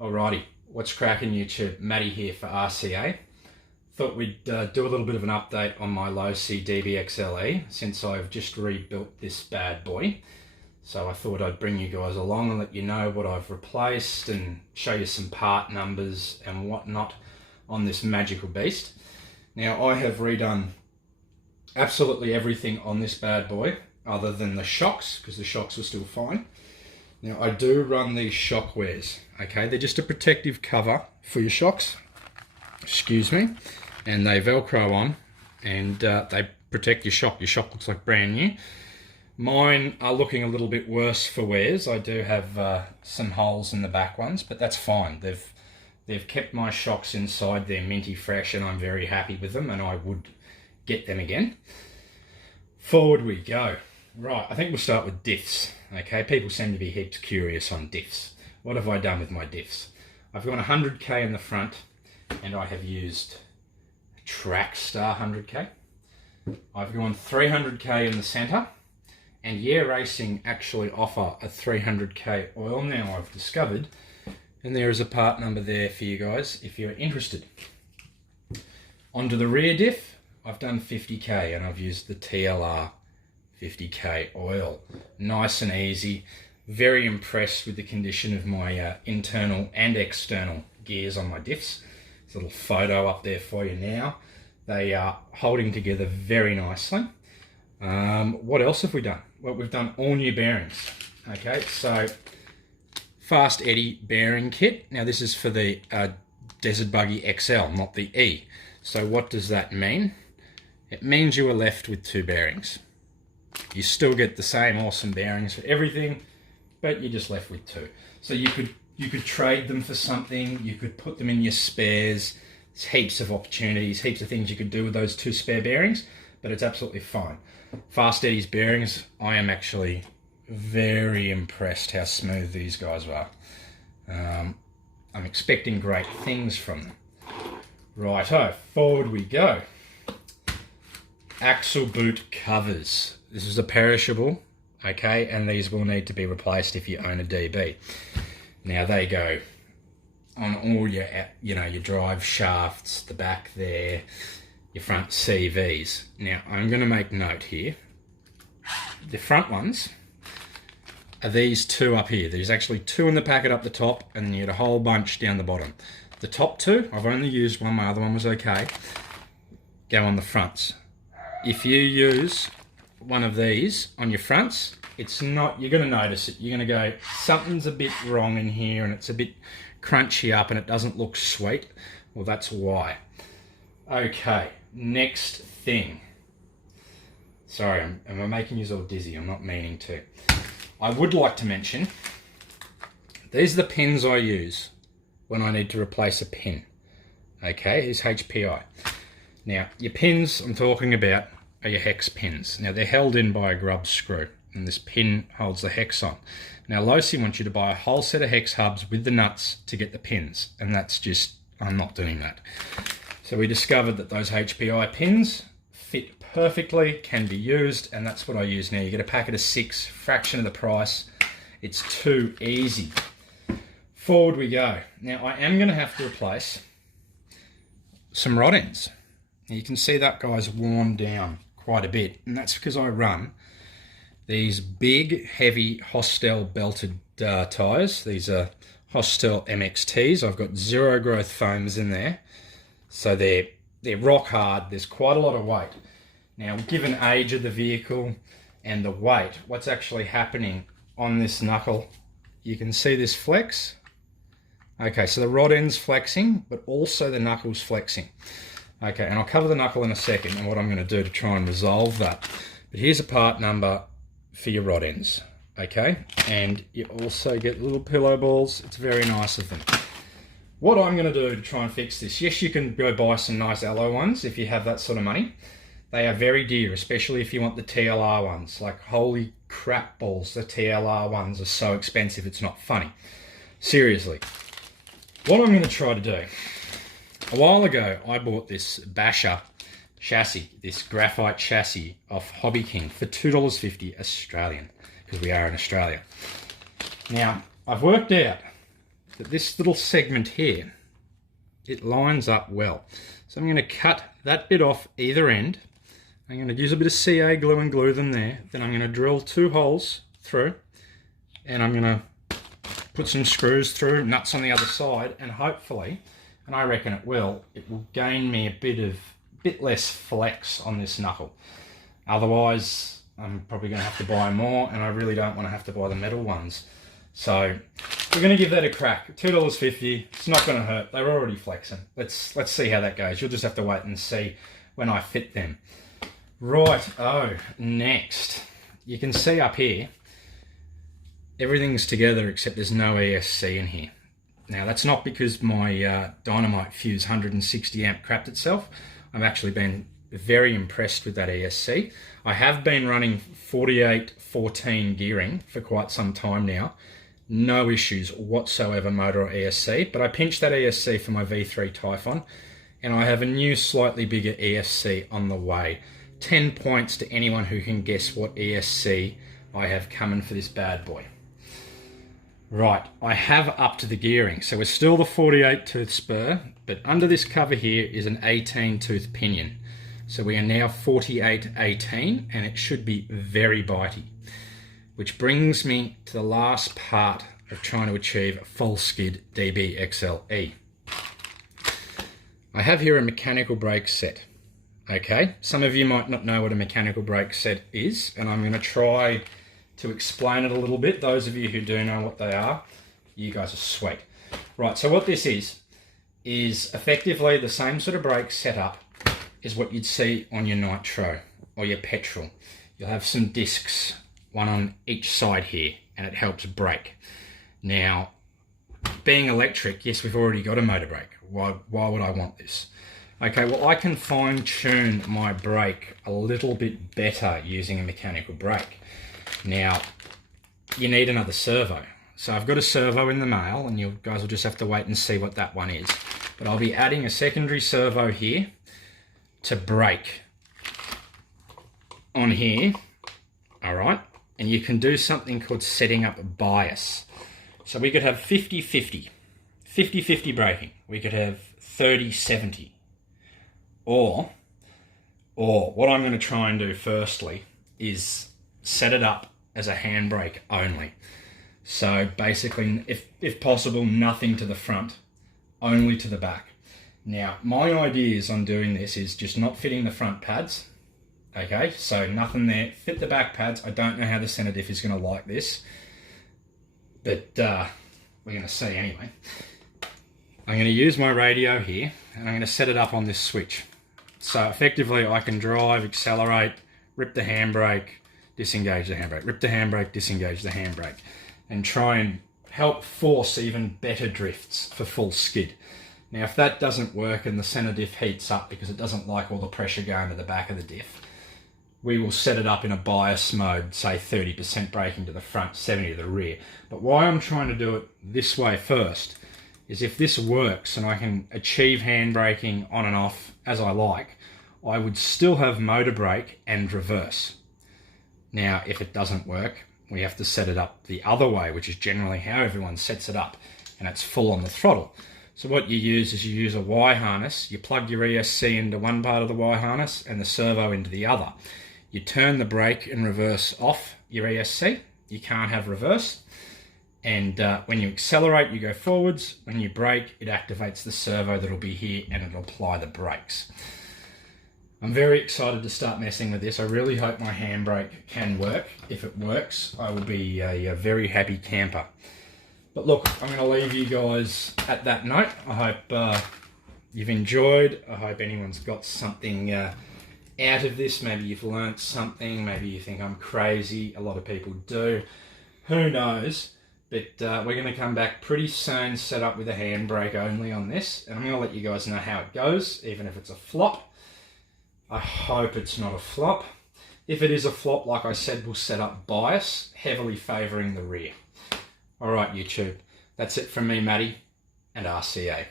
Alrighty, what's cracking YouTube? Matty here for RCA. Thought we'd do a little bit of an update on my Losi Dbxle since I've just rebuilt this bad boy. So I thought I'd bring you guys along and let you know what I've replaced and show you some part numbers and whatnot on this magical beast. Now I have redone absolutely everything on this bad boy other than the shocks, because the shocks were still fine. Now I do run these shock wears, okay? They're just a protective cover for your shocks, excuse me, and they Velcro on and they protect your shock. Your shock looks like brand new. Mine are looking a little bit worse for wears. I do have some holes in the back ones, but that's fine. They've kept my shocks inside. They're minty fresh and I'm very happy with them, and I would get them again. Forward we go. Right, I think we'll start with diffs. Okay, people seem to be heaps curious on diffs. What have I done with my diffs? I've gone 100k in the front, and I have used Trackstar 100k. I've gone 300k in the centre, and Yeah Racing actually offer a 300k oil now, I've discovered, and there is a part number there for you guys if you're interested. Onto the rear diff, I've done 50k, and I've used the TLR 50k oil. Nice and easy. Very impressed with the condition of my internal and external gears on my diffs. There's a little photo up there for you now. They are holding together very nicely. What else have we done? Well, we've done all new bearings. Okay, so Fast Eddy bearing kit. Now this is for the Desert Buggy XL, not the E. So what does that mean? It means you are left with two bearings. You still get the same awesome bearings for everything, but you're just left with two. So you could trade them for something, you could put them in your spares. There's heaps of opportunities, heaps of things you could do with those two spare bearings, but it's absolutely fine. Fast Eddy's bearings, I am actually very impressed how smooth these guys are. I'm expecting great things from them. Righto, forward we go. Axle boot covers. This is a perishable, okay, and these will need to be replaced if you own a DB. Now they go on all your, your drive shafts, the back there, your front CVs. Now I'm going to make note here. The front ones are these two up here. There's actually two in the packet up the top, and then you get a whole bunch down the bottom. The top two, I've only used one, my other one was okay, go on the fronts. If you use one of these on your fronts, it's not, you're going to notice it. You're going to go, something's a bit wrong in here and it's a bit crunchy up and it doesn't look sweet. Well, that's why. Okay, next thing. Sorry, am I making you all dizzy? I'm not meaning to. I would like to mention, these are the pins I use when I need to replace a pin. Okay, here's HPI. Now, your pins I'm talking about are your hex pins. Now, they're held in by a grub screw, and this pin holds the hex on. Now, Losi wants you to buy a whole set of hex hubs with the nuts to get the pins, and that's just, I'm not doing that. So we discovered that those HPI pins fit perfectly, can be used, and that's what I use now. You get a packet of 6, fraction of the price. It's too easy. Forward we go. Now, I am going to have to replace some rod ends. You can see that guy's worn down quite a bit, and that's because I run these big, heavy Hostel belted tyres. These are Hostel MXTs. I've got zero growth foams in there, so they're rock hard. There's quite a lot of weight. Now, given age of the vehicle and the weight, what's actually happening on this knuckle, you can see this flex. Okay, so the rod end's flexing, but also the knuckle's flexing. Okay, and I'll cover the knuckle in a second and what I'm going to do to try and resolve that. But here's a part number for your rod ends, okay? And you also get little pillow balls. It's very nice of them. What I'm going to do to try and fix this, yes, you can go buy some nice alloy ones if you have that sort of money. They are very dear, especially if you want the TLR ones. Like, holy crap balls, the TLR ones are so expensive, it's not funny. Seriously. What I'm going to try to do, a while ago, I bought this Basher chassis, this graphite chassis off Hobby King for $2.50 Australian, because we are in Australia. Now, I've worked out that this little segment here, it lines up well. So I'm going to cut that bit off either end. I'm going to use a bit of CA glue and glue them there. Then I'm going to drill 2 holes through, and I'm going to put some screws through, nuts on the other side, and hopefully, and I reckon it will gain me a bit less flex on this knuckle. Otherwise, I'm probably going to have to buy more, and I really don't want to have to buy the metal ones. So we're going to give that a crack. $2.50. It's not going to hurt. They're already flexing. Let's see how that goes. You'll just have to wait and see when I fit them. Right. Oh, next, you can see up here, everything's together except there's no ESC in here. Now that's not because my Dynamite Fuse 160 amp crapped itself. I've actually been very impressed with that ESC. I have been running 48-14 gearing for quite some time now. No issues whatsoever, motor or ESC, but I pinched that ESC for my V3 Typhon, and I have a new slightly bigger ESC on the way. 10 points to anyone who can guess what ESC I have coming for this bad boy. Right, I have upped the gearing, so we're still the 48 tooth spur, but under this cover here is an 18 tooth pinion. So we are now 48-18, and it should be very bitey. Which brings me to the last part of trying to achieve a full skid Dbxle. I have here a mechanical brake set. Okay, some of you might not know what a mechanical brake set is, and I'm going to try to explain it a little bit. Those of you who do know what they are, you guys are sweet. Right, so what this is effectively the same sort of brake setup as what you'd see on your nitro or your petrol. You'll have some discs, one on each side here, and it helps brake. Now, being electric, yes, we've already got a motor brake. Why would I want this? Okay, well, I can fine-tune my brake a little bit better using a mechanical brake. Now, you need another servo. So I've got a servo in the mail, and you guys will just have to wait and see what that one is. But I'll be adding a secondary servo here to brake on here, all right? And you can do something called setting up a bias. So we could have 50-50, 50-50 braking. We could have 30-70. Or what I'm going to try and do firstly is set it up as a handbrake only. So basically, if possible, nothing to the front, only to the back. Now, my ideas on doing this is just not fitting the front pads. Okay, so nothing there. Fit the back pads. I don't know how the center diff is going to like this, but we're going to see anyway. I'm going to use my radio here, and I'm going to set it up on this switch. So effectively, I can drive, accelerate, rip the handbrake, disengage the handbrake, rip the handbrake, disengage the handbrake, and try and help force even better drifts for full skid. Now, if that doesn't work and the center diff heats up because it doesn't like all the pressure going to the back of the diff, we will set it up in a bias mode, say 30% braking to the front, 70 to the rear. But why I'm trying to do it this way first is if this works and I can achieve handbraking on and off as I like, I would still have motor brake and reverse. Now, if it doesn't work, we have to set it up the other way, which is generally how everyone sets it up, and it's full on the throttle. So what you use is you use a Y harness, you plug your ESC into one part of the Y harness and the servo into the other. You turn the brake and reverse off your ESC, you can't have reverse, and when you accelerate, you go forwards. When you brake, it activates the servo that'll be here and it'll apply the brakes. I'm very excited to start messing with this. I really hope my handbrake can work. If it works, I will be a very happy camper. But look, I'm going to leave you guys at that note. I hope you've enjoyed. I hope anyone's got something out of this. Maybe you've learnt something. Maybe you think I'm crazy. A lot of people do. Who knows? But we're going to come back pretty soon, set up with a handbrake only on this. And I'm going to let you guys know how it goes, even if it's a flop. I hope it's not a flop. If it is a flop, like I said, we'll set up bias, heavily favouring the rear. All right, YouTube. That's it from me, Matty, and RCA.